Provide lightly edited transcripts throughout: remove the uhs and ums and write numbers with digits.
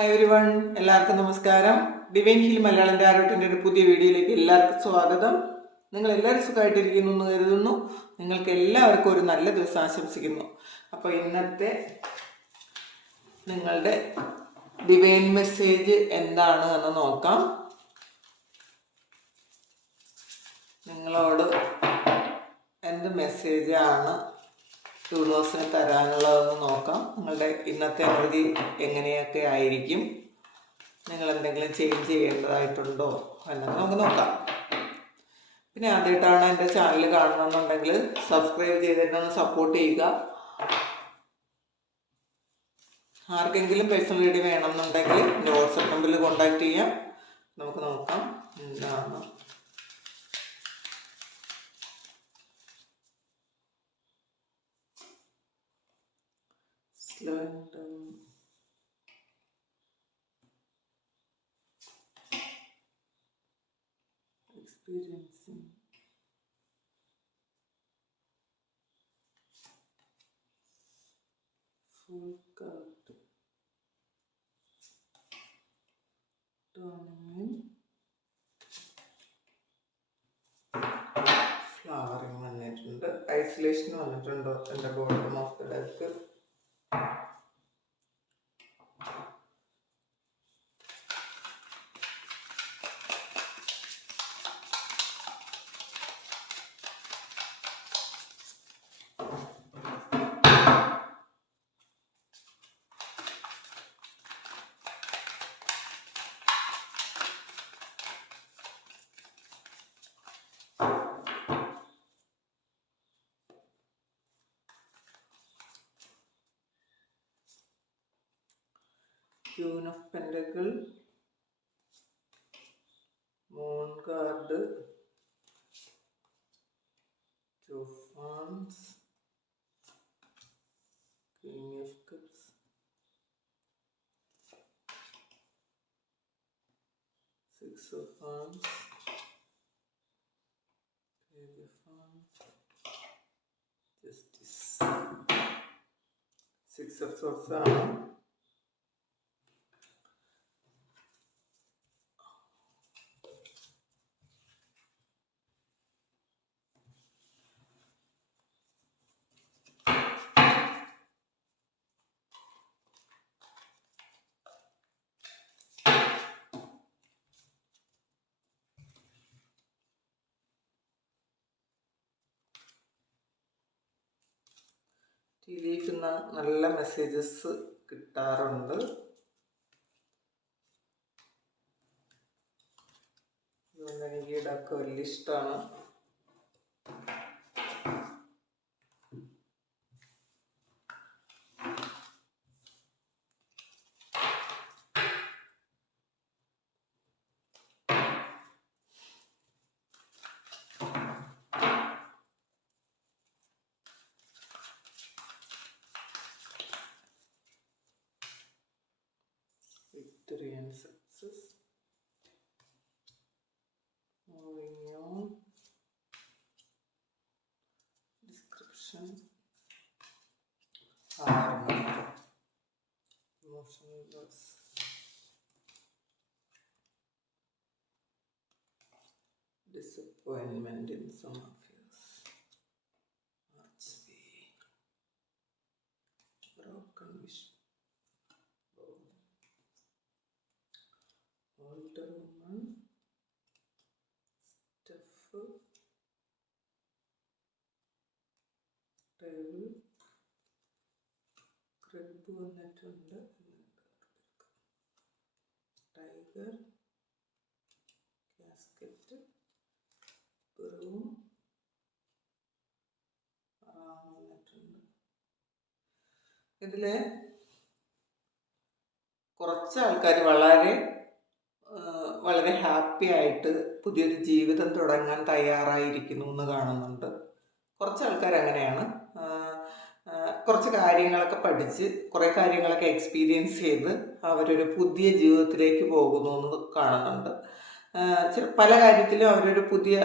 Hi everyone, എല്ലാവർക്കും നമസ്കാരം. Divine heal Malayalam ടാരോട്ടിൻ്റെ ഒരു പുതിയ വീഡിയോയിലേക്ക് എല്ലാവർക്കും സ്വാഗതം. നിങ്ങൾ എല്ലാവരും സുഖമായിട്ടിരിക്കുന്നു എന്ന് കരുതുന്നു. നിങ്ങൾക്ക് എല്ലാവർക്കും ഒരു നല്ല ദിവസം ആശംസിക്കുന്നു. അപ്പോൾ ഇന്നത്തെ നിങ്ങളുടെ ഡിവൈൻ മെസ്സേജ് എന്താണ് എന്ന് നോക്കാം. നിങ്ങളോട് എന്ത് മെസ്സേജാണ് യൂണിവേഴ്സിന് തരാനുള്ളതെന്ന് നോക്കാം. നിങ്ങളുടെ ഇന്നത്തെ അവധി എങ്ങനെയൊക്കെ ആയിരിക്കും, നിങ്ങൾ എന്തെങ്കിലും ചേഞ്ച് ചെയ്യേണ്ടതായിട്ടുണ്ടോ എന്നൊക്കെ നമുക്ക് നോക്കാം. പിന്നെ ആദ്യമായിട്ടാണ് എൻ്റെ ചാനൽ കാണണമെന്നുണ്ടെങ്കിൽ സബ്സ്ക്രൈബ് ചെയ്തിട്ടൊന്ന് സപ്പോർട്ട് ചെയ്യുക. ആർക്കെങ്കിലും പേഴ്സണൽ റീഡിംഗ് വേണമെന്നുണ്ടെങ്കിൽ എൻ്റെ വാട്സപ്പ് നമ്പറിൽ കോൺടാക്ട് ചെയ്യാം. നമുക്ക് നോക്കാം എന്താണ്. Slowing down. Experiencing. Full cut. Turning. Flowering വന്നിട്ടുണ്ട്. ഐസൊലേഷൻ വന്നിട്ടുണ്ടോ എൻ്റെ bottom of the deck. Queen of Pentacles, Moon card, Two of Wands, Queen of Cups, Six of Wands, Page of Wands, Justice, Six of Swords. ടീലിക്കുന്ന നല്ല messages കിട്ടാറുണ്ട്. എനിക്ക് ഇടൊക്കെ വലിയ ഇഷ്ടമാണ്. Victory and success. Moving on. Description. Harmony. Emotionless. Disappointment in some of yours. Must be broken wish. Older woman, stuff, table, crib വന്നിട്ടുണ്ട്, tiger, casket, broom, വന്നിട്ടുണ്ട്. ഇതില് കുറച്ച് ആൾക്കാർ വളരെ ഹാപ്പി ആയിട്ട് പുതിയൊരു ജീവിതം തുടങ്ങാൻ തയ്യാറായിരിക്കുന്നു എന്ന് കാണുന്നുണ്ട്. കുറച്ച് ആൾക്കാർ അങ്ങനെയാണ്. കുറച്ച് കാര്യങ്ങളൊക്കെ പഠിച്ച് കുറേ കാര്യങ്ങളൊക്കെ എക്സ്പീരിയൻസ് ചെയ്ത് അവരൊരു പുതിയ ജീവിതത്തിലേക്ക് പോകുന്നു എന്ന് കാണുന്നുണ്ട്. പല കാര്യത്തിലും അവരൊരു പുതിയ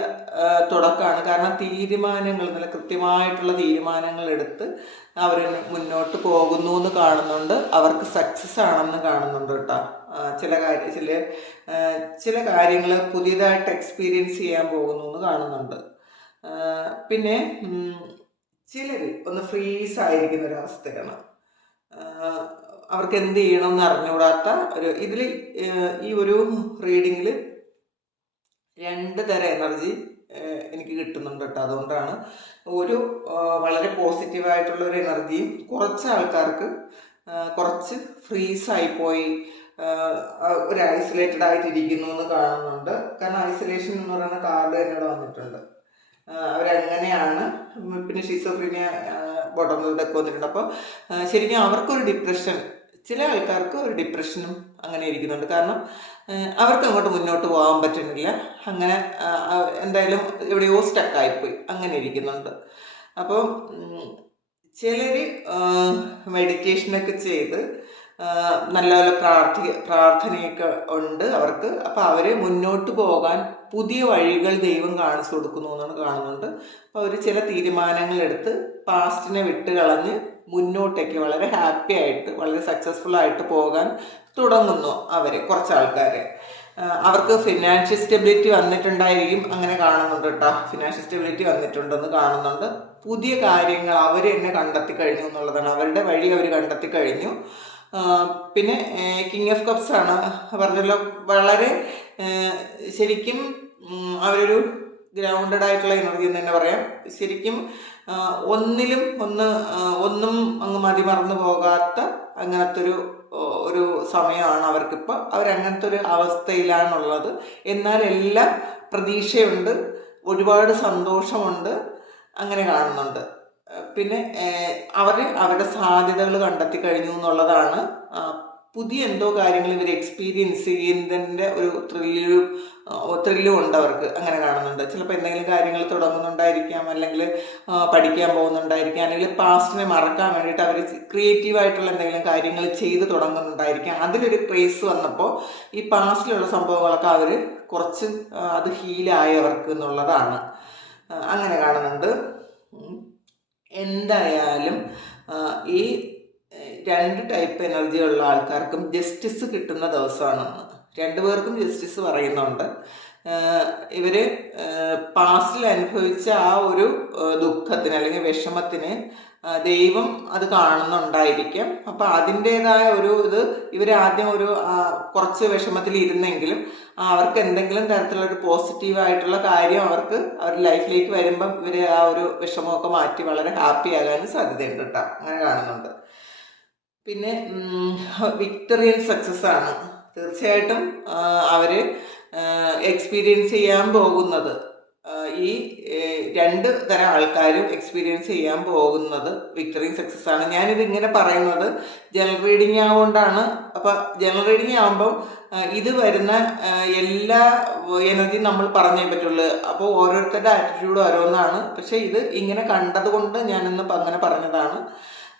തുടക്കമാണ്. കാരണം തീരുമാനങ്ങൾ, നല്ല കൃത്യമായിട്ടുള്ള തീരുമാനങ്ങൾ എടുത്ത് അവർ മുന്നോട്ട് പോകുന്നു എന്ന് കാണുന്നുണ്ട്. അവർക്ക് സക്സസ് ആണെന്ന് കാണുന്നുണ്ട് കേട്ടോ. ചില കാര്യങ്ങൾ പുതിയതായിട്ട് എക്സ്പീരിയൻസ് ചെയ്യാൻ പോകുന്നു എന്ന് കാണുന്നുണ്ട്. പിന്നെ ചിലർ ഒന്ന് ഫ്രീസ് ആയിരിക്കുന്ന ഒരവസ്ഥയാണ്. അവർക്ക് എന്ത് ചെയ്യണമെന്ന് അറിഞ്ഞുകൂടാത്ത ഇതിൽ ഈ ഒരു റീഡിങ്ങിൽ 2 തരം എനർജി എനിക്ക് കിട്ടുന്നുണ്ട് കേട്ടോ. അതുകൊണ്ടാണ് വളരെ പോസിറ്റീവായിട്ടുള്ള ഒരു എനർജിയും, കുറച്ച് ആൾക്കാർക്ക് കുറച്ച് ഫ്രീസായിപ്പോയി, ഒരു ഐസൊലേറ്റഡ് ആയിട്ടിരിക്കുന്നു എന്ന് കാണുന്നുണ്ട്. കാരണം ഐസൊലേഷൻ എന്ന് പറയുന്ന കാർഡ് എന്നോട് വന്നിട്ടുണ്ട്. അവരങ്ങനെയാണ്. പിന്നെ ഷിസോഫ്രീനിയ ബോട്ടം ഇതൊക്കെ വന്നിട്ടുണ്ട്. അപ്പോൾ ശരിക്കും അവർക്കൊരു ഡിപ്രഷൻ, ചില ആൾക്കാർക്ക് ഒരു ഡിപ്രഷനും അങ്ങനെ ഇരിക്കുന്നുണ്ട്. കാരണം അവർക്ക് അങ്ങോട്ട് മുന്നോട്ട് പോകാൻ പറ്റുന്നില്ല. അങ്ങനെ എന്തായാലും എവിടെയോ സ്റ്റക്കായിപ്പോയി, അങ്ങനെ ഇരിക്കുന്നുണ്ട്. അപ്പോൾ ചിലർ മെഡിറ്റേഷനൊക്കെ ചെയ്ത് നല്ലപോലെ പ്രാർത്ഥനയൊക്കെ ഉണ്ട് അവർക്ക്. അപ്പോൾ അവർ മുന്നോട്ട് പോകാൻ പുതിയ വഴികൾ ദൈവം കാണിച്ചു കൊടുക്കുന്നു എന്നാണ് കാണുന്നുണ്ട്. അപ്പോൾ അവർ ചില തീരുമാനങ്ങൾ എടുത്ത് പാസ്റ്റിനെ വിട്ട് കളഞ്ഞ് മുന്നോട്ടേക്ക് വളരെ ഹാപ്പി ആയിട്ട്, വളരെ സക്സസ്ഫുൾ ആയിട്ട് പോകാൻ തുടങ്ങുന്നു കുറച്ച് ആൾക്കാർ. അവർക്ക് ഫിനാൻഷ്യൽ സ്റ്റെബിലിറ്റി വന്നിട്ടുണ്ടായിരിക്കും, അങ്ങനെ കാണുന്നുണ്ട് കേട്ടോ. ഫിനാൻഷ്യൽ സ്റ്റെബിലിറ്റി വന്നിട്ടുണ്ടെന്ന് കാണുന്നുണ്ട്. പുതിയ കാര്യങ്ങൾ അവർ തന്നെ കണ്ടെത്തി കഴിഞ്ഞു എന്നുള്ളതാണ്. അവരുടെ വഴി അവർ കണ്ടെത്തി കഴിഞ്ഞു. പിന്നെ കിങ് ഓഫ് കപ്സ് ആണ് പറഞ്ഞല്ലോ. വളരെ ശരിക്കും അവരൊരു ഗ്രൗണ്ടഡ് ആയിട്ടുള്ള എനർജി എന്ന് തന്നെ പറയാം. ശരിക്കും ഒന്നും അങ്ങ് മതിമറന്നു പോകാത്ത അങ്ങനത്തെ ഒരു സമയമാണ് അവർക്കിപ്പോൾ. അവരങ്ങനത്തെ ഒരു അവസ്ഥയിലാണുള്ളത്. എന്നാൽ എല്ലാം പ്രതീക്ഷയുണ്ട്, ഒരുപാട് സന്തോഷമുണ്ട്, അങ്ങനെ കാണുന്നുണ്ട്. പിന്നെ അവരുടെ സാധ്യതകൾ കണ്ടെത്തി കഴിഞ്ഞു എന്നുള്ളതാണ്. പുതിയ എന്തോ കാര്യങ്ങൾ ഇവർ എക്സ്പീരിയൻസ് ചെയ്യുന്നതിൻ്റെ ഒരു ത്രില്ലും ഉണ്ട് അവർക്ക്, അങ്ങനെ കാണുന്നുണ്ട്. ചിലപ്പോൾ എന്തെങ്കിലും കാര്യങ്ങൾ തുടങ്ങുന്നുണ്ടായിരിക്കാം, അല്ലെങ്കിൽ പഠിക്കാൻ പോകുന്നുണ്ടായിരിക്കാം, അല്ലെങ്കിൽ പാസ്റ്റിനെ മറക്കാൻ വേണ്ടിയിട്ട് അവർ ക്രിയേറ്റീവായിട്ടുള്ള എന്തെങ്കിലും കാര്യങ്ങൾ ചെയ്ത് തുടങ്ങുന്നുണ്ടായിരിക്കാം. അതിലൊരു ക്രേസ് വന്നപ്പോൾ ഈ പാസ്റ്റിലുള്ള സംഭവങ്ങളൊക്കെ അവർ കുറച്ച് അത് ഹീലായി അവർക്ക് എന്നുള്ളതാണ്, അങ്ങനെ കാണുന്നുണ്ട്. എന്തായാലും ഈ 2 ടൈപ്പ് എനർജി ഉള്ള ആൾക്കാർക്കും ജസ്റ്റിസ് കിട്ടുന്ന ദിവസമാണെന്ന് 2 പേർക്കും ജസ്റ്റിസ് പറയുന്നുണ്ട്. ഇവർ പാസ്റ്റിൽ അനുഭവിച്ച ആ ഒരു ദുഃഖത്തിന് അല്ലെങ്കിൽ വിഷമത്തിന് ദൈവം അത് കാണുന്നുണ്ടായിരിക്കാം. അപ്പം അതിൻ്റേതായ ഇവർ ആദ്യം കുറച്ച് വിഷമത്തിൽ ഇരുന്നെങ്കിലും അവർക്ക് എന്തെങ്കിലും തരത്തിലുള്ളൊരു പോസിറ്റീവായിട്ടുള്ള കാര്യം അവരുടെ ലൈഫിലേക്ക് വരുമ്പം ഇവർ ആ ഒരു വിഷമമൊക്കെ മാറ്റി വളരെ ഹാപ്പി ആകാനും സാധ്യതയുണ്ട് കേട്ടോ, അങ്ങനെ കാണുന്നുണ്ട്. പിന്നെ വിക്ടറിയൻ സക്സസ് ആണ് തീർച്ചയായിട്ടും അവർ എക്സ്പീരിയൻസ് ചെയ്യാൻ പോകുന്നത്. ഈ 2 തരം ആൾക്കാരും എക്സ്പീരിയൻസ് ചെയ്യാൻ പോകുന്നത് വിക്ടറിയൻ സക്സസ് ആണ്. ഞാനിത് ഇങ്ങനെ പറയുന്നത് ജനറൽ റീഡിങ് ആവുകൊണ്ടാണ്. അപ്പം ജനറൽ റീഡിങ് ആകുമ്പം ഇത് വരുന്ന എല്ലാ എനർജിയും നമ്മൾ പറഞ്ഞേ പറ്റുള്ളൂ. അപ്പോൾ ഓരോരുത്തരുടെ ആറ്റിറ്റ്യൂഡ് ഓരോന്നാണ്. പക്ഷേ ഇത് ഇങ്ങനെ കണ്ടതുകൊണ്ട് ഞാനിന്ന് അങ്ങനെ പറഞ്ഞതാണ്.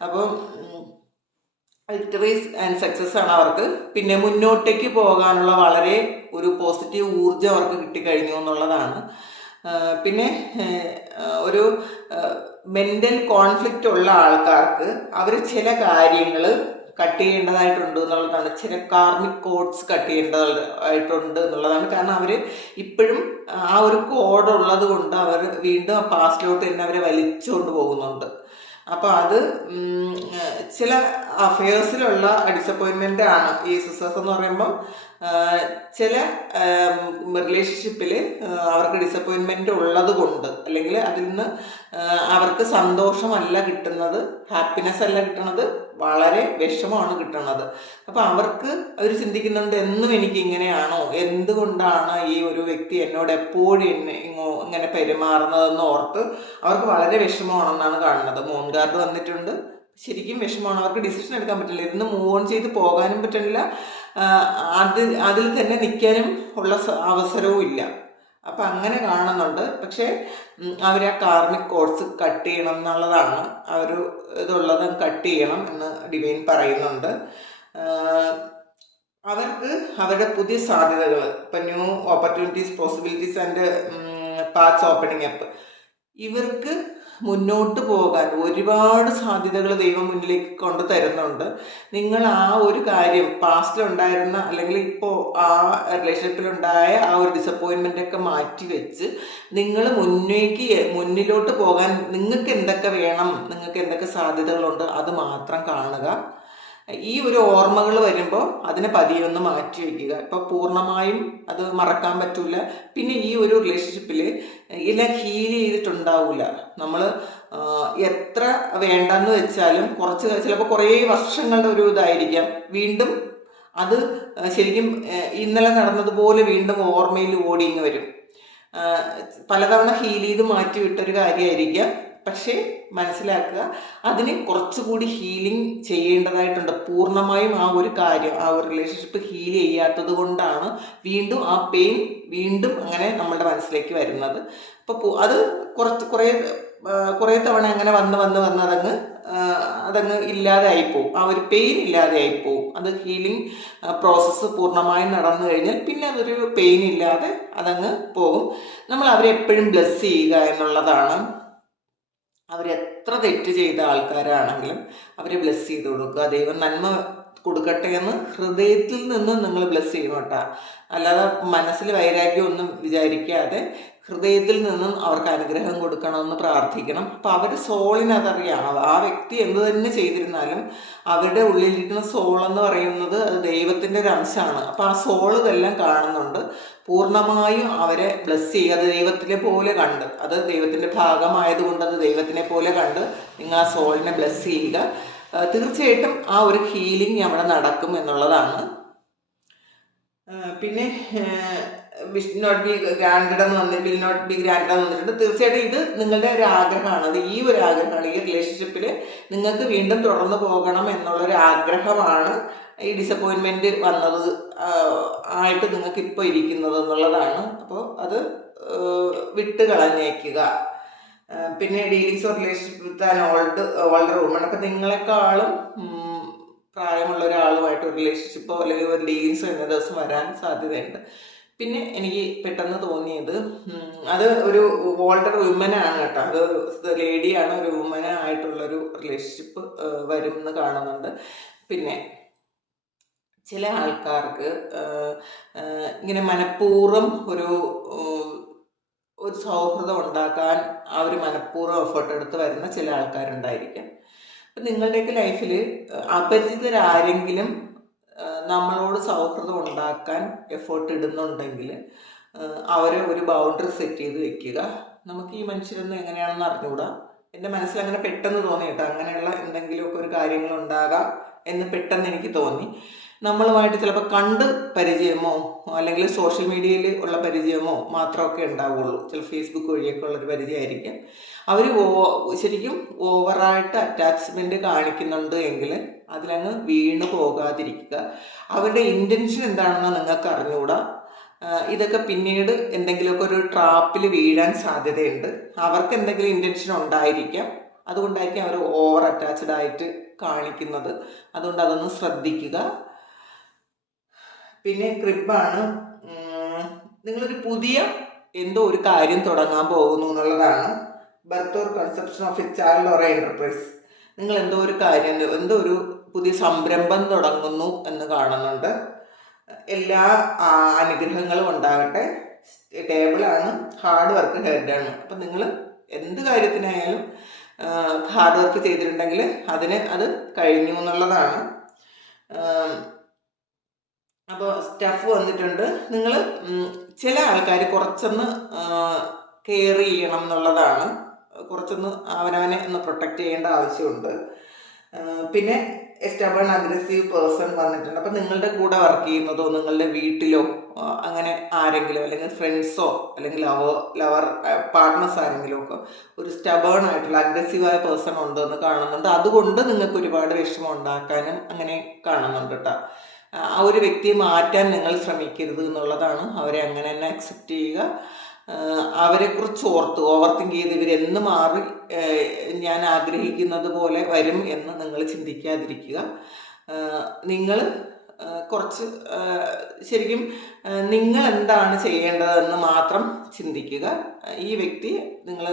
അപ്പം വിക്ടറീസ് ആൻഡ് സക്സസ് ആണ് അവർക്ക്. പിന്നെ മുന്നോട്ടേക്ക് പോകാനുള്ള വളരെ ഒരു പോസിറ്റീവ് ഊർജ്ജം അവർക്ക് കിട്ടിക്കഴിഞ്ഞു എന്നുള്ളതാണ്. പിന്നെ ഒരു മെൻ്റൽ കോൺഫ്ലിക്റ്റ് ഉള്ള ആൾക്കാർക്ക് അവർ ചില കാര്യങ്ങൾ കട്ട് ചെയ്യേണ്ടതായിട്ടുണ്ട് എന്നുള്ളതാണ്. ചില കാർമിക് കോഡ്സ് കട്ട് ചെയ്യേണ്ടതായിട്ടുണ്ട് എന്നുള്ളതാണ്. കാരണം അവർ ഇപ്പോഴും ആ ഒരു കോഡ് ഉള്ളത് കൊണ്ട് അവർ വീണ്ടും ആ പാസ്റ്റിലോട്ട് തന്നെ അവരെ വലിച്ചുകൊണ്ട് പോകുന്നുണ്ട്. അപ്പോൾ അത് ചില അഫെയർസിലുള്ള ഡിസപ്പോയിൻമെൻ്റ് ആണ് ഈ സിസ്റ്റേഴ്സ് എന്ന് പറയുമ്പം. ചില റിലേഷൻഷിപ്പിൽ അവർക്ക് ഡിസപ്പോയിൻമെൻ്റ് ഉള്ളത് കൊണ്ട്, അല്ലെങ്കിൽ അതിൽ നിന്ന് അവർക്ക് സന്തോഷമല്ല കിട്ടുന്നത്, ഹാപ്പിനെസ് അല്ല കിട്ടുന്നത്, വളരെ വിഷമമാണ് കിട്ടുന്നത്. അപ്പം അവർ ചിന്തിക്കുന്നുണ്ട്, എന്നും എനിക്ക് ഇങ്ങനെയാണോ, എന്തുകൊണ്ടാണ് ഈ ഒരു വ്യക്തി എന്നോട് എപ്പോഴും ഇങ്ങനെ പെരുമാറുന്നതെന്ന് ഓർത്ത് അവർക്ക് വളരെ വിഷമമാണെന്നാണ് കാണുന്നത്. മൂൺ കാർഡ് വന്നിട്ടുണ്ട്. ശരിക്കും വിഷമമാണ്. അവർക്ക് ഡിസിഷൻ എടുക്കാൻ പറ്റില്ല. ഇതിന് മൂവ് ഓൺ ചെയ്ത് പോകാനും പറ്റില്ല, അതിൽ തന്നെ നിൽക്കാനും ഉള്ള അവസരവും ഇല്ല. അപ്പം അങ്ങനെ കാണുന്നുണ്ട്. പക്ഷേ അവർ ആ കാർമിക് കോഡ്സ് കട്ട് ചെയ്യണം എന്നുള്ളതാണ് ഇതുള്ളത്, കട്ട് ചെയ്യണം എന്ന് ഡിവൈൻ പറയുന്നുണ്ട്. അവർക്ക് അവരുടെ പുതിയ സാധ്യതകൾ, ഇപ്പം new opportunities, possibilities and paths opening up, ഇവർക്ക് മുന്നോട്ട് പോകാൻ ഒരുപാട് സാധ്യതകൾ ദൈവം മുന്നിലേക്ക് കൊണ്ട് തരുന്നുണ്ട്. നിങ്ങൾ ആ ഒരു കാര്യം പാസ്റ്റിലുണ്ടായിരുന്ന അല്ലെങ്കിൽ ഇപ്പോൾ ആ റിലേഷൻഷിപ്പിലുണ്ടായ ആ ഒരു ഡിസപ്പോയിൻമെൻ്റ് ഒക്കെ മാറ്റി വെച്ച് നിങ്ങൾ മുന്നിലോട്ട് പോകാൻ നിങ്ങൾക്ക് എന്തൊക്കെ വേണം, നിങ്ങൾക്ക് എന്തൊക്കെ സാധ്യതകളുണ്ട്, അത് മാത്രം കാണുക. ഈ ഒരു ഓർമ്മകൾ വരുമ്പോൾ അതിനെ പതിയെ ഒന്ന് മാറ്റി വയ്ക്കുക. ഇപ്പോൾ പൂർണ്ണമായും അത് മറക്കാൻ പറ്റില്ല. പിന്നെ ഈ ഒരു റിലേഷൻഷിപ്പിൽ എല്ലാം ഹീൽ ചെയ്തിട്ടുണ്ടാവില്ല. നമ്മൾ എത്ര വേണ്ടെന്ന് വെച്ചാലും ചിലപ്പോൾ കുറേ വർഷങ്ങളുടെ ഒരു ഇതായിരിക്കാം, വീണ്ടും അത് ശരിക്കും ഇന്നലെ നടന്നതുപോലെ വീണ്ടും ഓർമ്മയിൽ ഓടിങ്ങ് വരും. പലതവണ ഹീൽ ചെയ്ത് മാറ്റി വിട്ടൊരു കാര്യമായിരിക്കാം. പക്ഷേ മനസ്സിലാക്കുക, അതിന് കുറച്ചുകൂടി ഹീലിംഗ് ചെയ്യേണ്ടതായിട്ടുണ്ട്. പൂർണ്ണമായും ആ ഒരു കാര്യം, ആ ഒരു റിലേഷൻഷിപ്പ് ഹീൽ ചെയ്യാത്തത് കൊണ്ടാണ് വീണ്ടും ആ പെയിൻ വീണ്ടും അങ്ങനെ നമ്മളുടെ മനസ്സിലേക്ക് വരുന്നത്. അപ്പോൾ അത് കുറേ തവണ അങ്ങനെ വന്ന് അതങ്ങ് ഇല്ലാതെ ആയിപ്പോവും. ആ ഒരു പെയിൻ ഇല്ലാതെ ആയിപ്പോവും. അത് ഹീലിംഗ് പ്രോസസ്സ് പൂർണ്ണമായും നടന്നു കഴിഞ്ഞാൽ പിന്നെ അതൊരു പെയിൻ ഇല്ലാതെ അതങ്ങ് പോകും. നമ്മൾ അവരെ എപ്പോഴും ബ്ലെസ് ചെയ്യുക എന്നുള്ളതാണ്. അവരെത്ര തെറ്റ് ചെയ്ത ആൾക്കാരാണെങ്കിലും അവരെ ബ്ലെസ് ചെയ്ത് കൊടുക്കുക. ദൈവം നന്മ കൊടുക്കട്ടെ എന്ന് ഹൃദയത്തിൽ നിന്ന് നിങ്ങൾ ബ്ലെസ് ചെയ്യണം കേട്ടോ. അല്ലാതെ മനസ്സിൽ വൈരാഗ്യമൊന്നും വിചാരിക്കാതെ ഹൃദയത്തിൽ നിന്നും അവർക്ക് അനുഗ്രഹം കൊടുക്കണമെന്ന് പ്രാർത്ഥിക്കണം. അപ്പം അവരുടെ സോളിന് അതറിയാം. ആ വ്യക്തി എന്ത് തന്നെ ചെയ്തിരുന്നാലും അവരുടെ ഉള്ളിലിരിക്കുന്ന സോൾ എന്ന് പറയുന്നത് അത് ദൈവത്തിൻ്റെ ഒരു അംശമാണ്. അപ്പം ആ സോൾ ഇതെല്ലാം കാണുന്നുണ്ട്. പൂർണ്ണമായും അവരെ ബ്ലെസ് ചെയ്യുക. അത് ദൈവത്തിനെ പോലെ കണ്ട്, അത് ദൈവത്തിൻ്റെ ഭാഗമായതുകൊണ്ട് അത് ദൈവത്തിനെ പോലെ കണ്ട് നിങ്ങൾ ആ സോളിനെ ബ്ലെസ് ചെയ്യുക. തീർച്ചയായിട്ടും ആ ഒരു ഹീലിംഗ് അവിടെ നടക്കും എന്നുള്ളതാണ്. പിന്നെ വിൽ നോട്ട് ബി ഗ്രാൻഡഡ് എന്ന് വന്നിട്ടുണ്ട്. തീർച്ചയായിട്ടും ഇത് നിങ്ങളുടെ ഒരു ആഗ്രഹമാണ്. അത് ഈ ഒരു ആഗ്രഹമാണ്, ഈ റിലേഷൻഷിപ്പിൽ നിങ്ങൾക്ക് വീണ്ടും തുടർന്ന് പോകണം എന്നുള്ളൊരു ആഗ്രഹമാണ് ഈ ഡിസപ്പോയിൻമെൻറ്റ് വന്നത് ആയിട്ട് നിങ്ങൾക്ക് ഇപ്പോൾ ഇരിക്കുന്നത് എന്നുള്ളതാണ്. അപ്പോൾ അത് വിട്ട് കളഞ്ഞേക്കുക. പിന്നെ dealings or relationship with an older woman, അപ്പം നിങ്ങളെക്കാളും പ്രായമുള്ള ഒരാളുമായിട്ട് ഒരു റിലേഷൻഷിപ്പോ അല്ലെങ്കിൽ ഒരു ഡീലിങ്സോ ഇന്ന ദിവസം വരാൻ സാധ്യതയുണ്ട്. പിന്നെ എനിക്ക് പെട്ടെന്ന് തോന്നിയത്, അത് ഒരു ഓൾഡർ വുമനാണ് കേട്ടോ. അത് ലേഡിയാണ്, ഒരു വുമനായിട്ടുള്ളൊരു റിലേഷൻഷിപ്പ് വരും എന്ന് കാണുന്നുണ്ട്. പിന്നെ ചില ആൾക്കാർക്ക് ഇങ്ങനെ മനഃപൂർവ്വം ഒരു സൗഹൃദം ഉണ്ടാക്കാൻ അവർ മനഃപൂർവ്വം എഫേർട്ട് എടുത്ത് വരുന്ന ചില ആൾക്കാരുണ്ടായിരിക്കാം. അപ്പം നിങ്ങളുടെയൊക്കെ ലൈഫിൽ അപരിചിതരാരെങ്കിലും നമ്മളോട് സൗഹൃദം ഉണ്ടാക്കാൻ എഫേർട്ട് ഇടുന്നുണ്ടെങ്കിൽ അവരെ ഒരു ബൗണ്ടറി സെറ്റ് ചെയ്ത് വെക്കുക. നമുക്ക് ഈ മനുഷ്യരൊന്നും എങ്ങനെയാണെന്ന് അറിഞ്ഞുകൂടാ. എൻ്റെ മനസ്സിൽ അങ്ങനെ പെട്ടെന്ന് തോന്നി കേട്ടോ, അങ്ങനെയുള്ള എന്തെങ്കിലുമൊക്കെ ഒരു കാര്യങ്ങളുണ്ടാകാം എന്ന് പെട്ടെന്ന് എനിക്ക് തോന്നി. നമ്മളുമായിട്ട് ചിലപ്പോൾ കണ്ട് പരിചയമോ അല്ലെങ്കിൽ സോഷ്യൽ മീഡിയയിൽ ഉള്ള പരിചയമോ മാത്രമൊക്കെ ഉണ്ടാവുള്ളൂ. ചില ഫേസ്ബുക്ക് വഴിയൊക്കെ ഉള്ളൊരു പരിചയമായിരിക്കും. അവർ ശരിക്കും ഓവറായിട്ട് അറ്റാച്ച്മെൻറ്റ് കാണിക്കുന്നുണ്ട് എങ്കിൽ അതിലങ്ങ് വീണ് പോകാതിരിക്കുക. അവരുടെ ഇൻറ്റൻഷൻ എന്താണെന്ന് നിങ്ങൾക്ക് അറിഞ്ഞുകൂടാ. ഇതൊക്കെ പിന്നീട് എന്തെങ്കിലുമൊക്കെ ഒരു ട്രാപ്പിൽ വീഴാൻ സാധ്യതയുണ്ട്. അവർക്ക് എന്തെങ്കിലും ഇൻറ്റൻഷൻ ഉണ്ടായിരിക്കാം, അതുകൊണ്ടായിരിക്കും അവർ ഓവർ അറ്റാച്ച്ഡ് ആയിട്ട് കാണിക്കുന്നത്. അതുകൊണ്ട് അതൊന്ന് ശ്രദ്ധിക്കുക. പിന്നെ ക്രിബാണ്, നിങ്ങളൊരു പുതിയ എന്തോ ഒരു കാര്യം തുടങ്ങാൻ പോകുന്നു എന്നുള്ളതാണ്. Birth or conception of A child or enterprise, നിങ്ങൾ എന്തോ ഒരു കാര്യം, എന്തോ ഒരു പുതിയ സംരംഭം തുടങ്ങുന്നു എന്ന് കാണുന്നുണ്ട്. എല്ലാ അനുഗ്രഹങ്ങളും ഉണ്ടാകട്ടെ. ടേബിളാണ്, ഹാർഡ് വർക്ക് ഹെഡാണ്. അപ്പം നിങ്ങൾ എന്ത് കാര്യത്തിനായാലും ഹാർഡ് വർക്ക് ചെയ്തിട്ടുണ്ടെങ്കിൽ അത് കഴിഞ്ഞു എന്നുള്ളതാണ്. അപ്പോൾ സ്റ്റഫ് വന്നിട്ടുണ്ട്. നിങ്ങൾ ചില ആൾക്കാർ കുറച്ചൊന്ന് കെയർ ചെയ്യണം എന്നുള്ളതാണ്. കുറച്ചൊന്ന് അവനവനെ ഒന്ന് പ്രൊട്ടക്റ്റ് ചെയ്യേണ്ട ആവശ്യമുണ്ട്. പിന്നെ സ്റ്റബൺ അഗ്രസീവ് പേഴ്സൺ വന്നിട്ടുണ്ട്. അപ്പം നിങ്ങളുടെ കൂടെ വർക്ക് ചെയ്യുന്നതോ നിങ്ങളുടെ വീട്ടിലോ അങ്ങനെ ആരെങ്കിലും, അല്ലെങ്കിൽ ഫ്രണ്ട്സോ അല്ലെങ്കിൽ ലവർ പാർട്ട്നേഴ്സ് ആരെങ്കിലും ഒക്കെ ഒരു സ്റ്റബേൺ ആയിട്ടുള്ള അഗ്രസീവായ പേഴ്സൺ ഉണ്ടെന്ന് കാണുന്നുണ്ട്. അതുകൊണ്ട് നിങ്ങൾക്ക് ഒരുപാട് വിഷമം ഉണ്ടാക്കാനും അങ്ങനെ കാണുന്നുണ്ട് കേട്ടോ. ആ ഒരു വ്യക്തിയെ മാറ്റാൻ നിങ്ങൾ ശ്രമിക്കരുത് എന്നുള്ളതാണ്. അവരെ അങ്ങനെ തന്നെ അക്സെപ്റ്റ് ചെയ്യുക. അവരെക്കുറിച്ച് ഓവർ തിങ്ക് ചെയ്ത് ഇവരെന്ന് മാറി ഞാൻ ആഗ്രഹിക്കുന്നത് പോലെ വരും എന്ന് നിങ്ങൾ ചിന്തിക്കാതിരിക്കുക. നിങ്ങൾ കുറച്ച് ശരിക്കും നിങ്ങൾ എന്താണ് ചെയ്യേണ്ടതെന്ന് മാത്രം ചിന്തിക്കുക. ഈ വ്യക്തി നിങ്ങൾ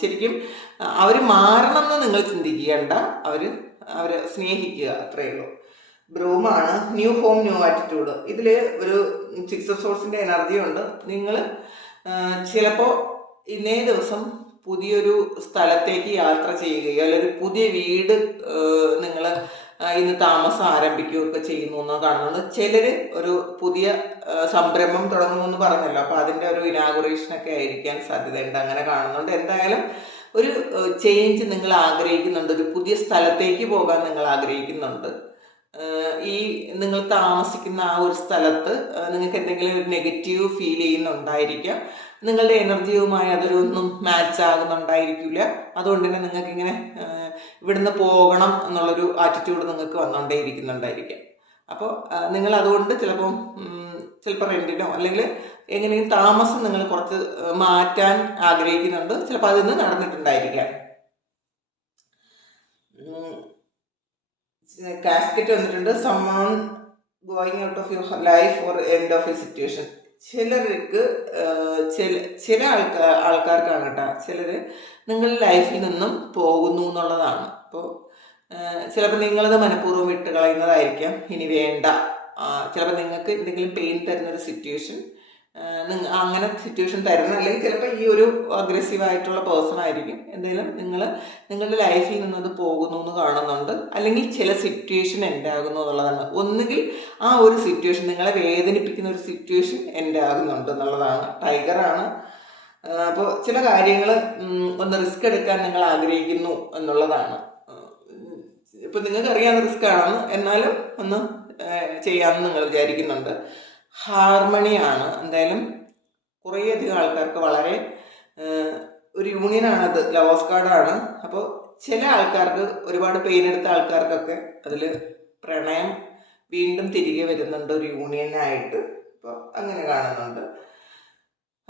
ശരിക്കും അവർ മാറണമെന്ന് നിങ്ങൾ ചിന്തിക്കേണ്ട, അവരെ സ്നേഹിക്കുക, അത്രയേ ഉള്ളൂ. ബ്രൂമാണ് ന്യൂ ഹോം ന്യൂ ആറ്റിറ്റ്യൂഡ്. ഇതിൽ ഒരു 6 ഓഫ് സോഴ്സിൻ്റെ എനർജി ഉണ്ട്. നിങ്ങൾ ചിലപ്പോൾ ഇന്നേ ദിവസം പുതിയൊരു സ്ഥലത്തേക്ക് യാത്ര ചെയ്യുകയോ അല്ലെങ്കിൽ ഒരു പുതിയ വീട് നിങ്ങൾ ഇന്ന് താമസം ആരംഭിക്കുകയൊക്കെ ചെയ്യുന്നു എന്നാണ് കാണുന്നത്. ചിലർ ഒരു പുതിയ സംരംഭം തുടങ്ങുമെന്ന് പറഞ്ഞല്ലോ, അപ്പോൾ അതിൻ്റെ ഒരു ഇനാഗുറേഷനൊക്കെ ആയിരിക്കാൻ സാധ്യതയുണ്ട്, അങ്ങനെ കാണുന്നുണ്ട്. എന്തായാലും ഒരു ചേഞ്ച് നിങ്ങൾ ആഗ്രഹിക്കുന്നുണ്ട്, ഒരു പുതിയ സ്ഥലത്തേക്ക് പോകാൻ നിങ്ങൾ ആഗ്രഹിക്കുന്നുണ്ട്. ഈ നിങ്ങൾ താമസിക്കുന്ന ആ ഒരു സ്ഥലത്ത് നിങ്ങൾക്ക് എന്തെങ്കിലും ഒരു നെഗറ്റീവ് ഫീൽ ചെയ്യുന്നുണ്ടായിരിക്കാം. നിങ്ങളുടെ എനർജിയുമായി അതൊരൊന്നും മാച്ച് ആകുന്നുണ്ടായിരിക്കില്ല. അതുകൊണ്ട് തന്നെ നിങ്ങൾക്ക് ഇങ്ങനെ ഇവിടുന്ന് പോകണം എന്നുള്ളൊരു ആറ്റിറ്റ്യൂഡ് നിങ്ങൾക്ക് വന്നുകൊണ്ടേയിരിക്കുന്നുണ്ടായിരിക്കാം. അപ്പോൾ നിങ്ങൾ അതുകൊണ്ട് ചിലപ്പോൾ റെൻറ്റിനോ അല്ലെങ്കിൽ എങ്ങനെയും താമസം നിങ്ങൾ കുറച്ച് മാറ്റാൻ ആഗ്രഹിക്കുന്നുണ്ട്. ചിലപ്പോൾ അതിന്ന് നടന്നിട്ടുണ്ടായിരിക്കാം. കാസ്കറ്റ് വന്നിട്ടുണ്ട്. Someone going out of your life or end of a situation. ചിലർക്ക് ചില ആൾക്കാർക്കാണ് കേട്ടോ, ചിലർ നിങ്ങളുടെ ലൈഫിൽ നിന്നും പോകുന്നു എന്നുള്ളതാണ്. അപ്പോൾ ചിലപ്പോൾ നിങ്ങളത് മനഃപൂർവ്വം വിട്ട് കളയുന്നതായിരിക്കാം, ഇനി വേണ്ട. ചിലപ്പോൾ നിങ്ങൾക്ക് എന്തെങ്കിലും പെയിൻ തരുന്നൊരു സിറ്റുവേഷൻ അങ്ങനെ സിറ്റുവേഷൻ തരുന്ന, അല്ലെങ്കിൽ ചിലപ്പോൾ ഈ ഒരു അഗ്രസീവായിട്ടുള്ള പേഴ്സൺ ആയിരിക്കും എന്തെങ്കിലും നിങ്ങളുടെ ലൈഫിൽ നിന്നത് പോകുന്നു എന്ന് കാണുന്നുണ്ട്. അല്ലെങ്കിൽ ചില സിറ്റുവേഷൻ എൻഡ് ആകുന്നു എന്നുള്ളതാണ്. ഒന്നുകിൽ ആ ഒരു സിറ്റുവേഷൻ നിങ്ങളെ വേദനിപ്പിക്കുന്ന ഒരു സിറ്റുവേഷൻ എൻഡ് ആകുന്നുണ്ട് എന്നുള്ളതാണ്. ടൈഗറാണ്. അപ്പോൾ ചില കാര്യങ്ങൾ ഒന്ന് റിസ്ക് എടുക്കാൻ നിങ്ങൾ ആഗ്രഹിക്കുന്നു എന്നുള്ളതാണ്. ഇപ്പം നിങ്ങൾക്ക് അറിയാവുന്ന റിസ്ക് ആണെന്ന്, എന്നാലും ഒന്ന് ചെയ്യാമെന്ന് നിങ്ങൾ വിചാരിക്കുന്നുണ്ട്. ഹാർമണിയാണ്. എന്തായാലും കുറേയധികം ആൾക്കാർക്ക് വളരെ ഒരു യൂണിയനാണത്. ലവേഴ്സ് കാർഡാണ്. അപ്പോൾ ചില ആൾക്കാർക്ക്, ഒരുപാട് പെയിൻ എടുത്ത ആൾക്കാർക്കൊക്കെ അതിൽ പ്രണയം വീണ്ടും തിരികെ വരുന്നുണ്ട് ഒരു യൂണിയനായിട്ട്. അപ്പോൾ അങ്ങനെ കാണുന്നുണ്ട്.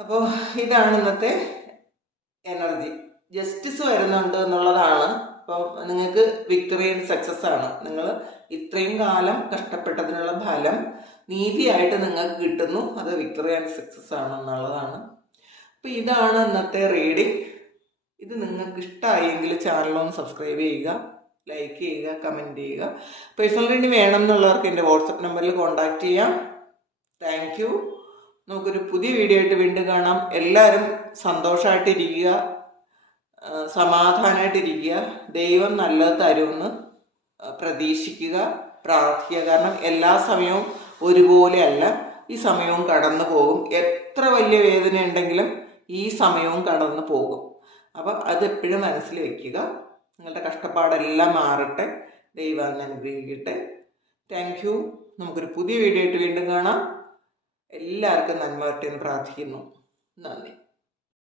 അപ്പോൾ ഇതാണ് ഇന്നത്തെ എനർജി. ജസ്റ്റിസ് വരുന്നുണ്ട് എന്നുള്ളതാണ്. അപ്പം നിങ്ങൾക്ക് വിക്ടറി ആൻഡ് സക്സസ് ആണ്. നിങ്ങൾ ഇത്രയും കാലം കഷ്ടപ്പെട്ടതിനുള്ള ഫലം നീതിയായിട്ട് നിങ്ങൾക്ക് കിട്ടുന്നു. അത് വിക്ടറി ആൻഡ് സക്സസ് ആണ് എന്നുള്ളതാണ്. അപ്പോൾ ഇതാണ് ഇന്നത്തെ റീഡിംഗ്. ഇത് നിങ്ങൾക്ക് ഇഷ്ടമായെങ്കിൽ ചാനലൊന്ന് സബ്സ്ക്രൈബ് ചെയ്യുക, ലൈക്ക് ചെയ്യുക, കമൻറ്റ് ചെയ്യുക. പേഴ്സണൽ റീഡിംഗ് വേണം എന്നുള്ളവർക്ക് എൻ്റെ വാട്സപ്പ് നമ്പറിൽ കോൺടാക്റ്റ് ചെയ്യാം. Thank you. നമുക്കൊരു പുതിയ വീഡിയോ ആയിട്ട് വീണ്ടും കാണാം. എല്ലാവരും സന്തോഷമായിട്ടിരിക്കുക, സമാധാനമായിട്ടിരിക്കുക. ദൈവം നല്ലത് തരുമെന്ന് പ്രതീക്ഷിക്കുക, പ്രാർത്ഥിക്കുക. കാരണം എല്ലാ സമയവും ഒരുപോലെ അല്ല. ഈ സമയവും കടന്നു പോകും. എത്ര വലിയ വേദന ഉണ്ടെങ്കിലും ഈ സമയവും കടന്നു പോകും. അപ്പം അതെപ്പോഴും മനസ്സിൽ വയ്ക്കുക. നിങ്ങളുടെ കഷ്ടപ്പാടെല്ലാം മാറട്ടെ, ദൈവം അനുഗ്രഹിക്കട്ടെ. Thank you. നമുക്കൊരു പുതിയ വീഡിയോ ആയിട്ട് വീണ്ടും കാണാം. എല്ലാവർക്കും നന്മ വരട്ടെ എന്ന് പ്രാർത്ഥിക്കുന്നു. നന്ദി.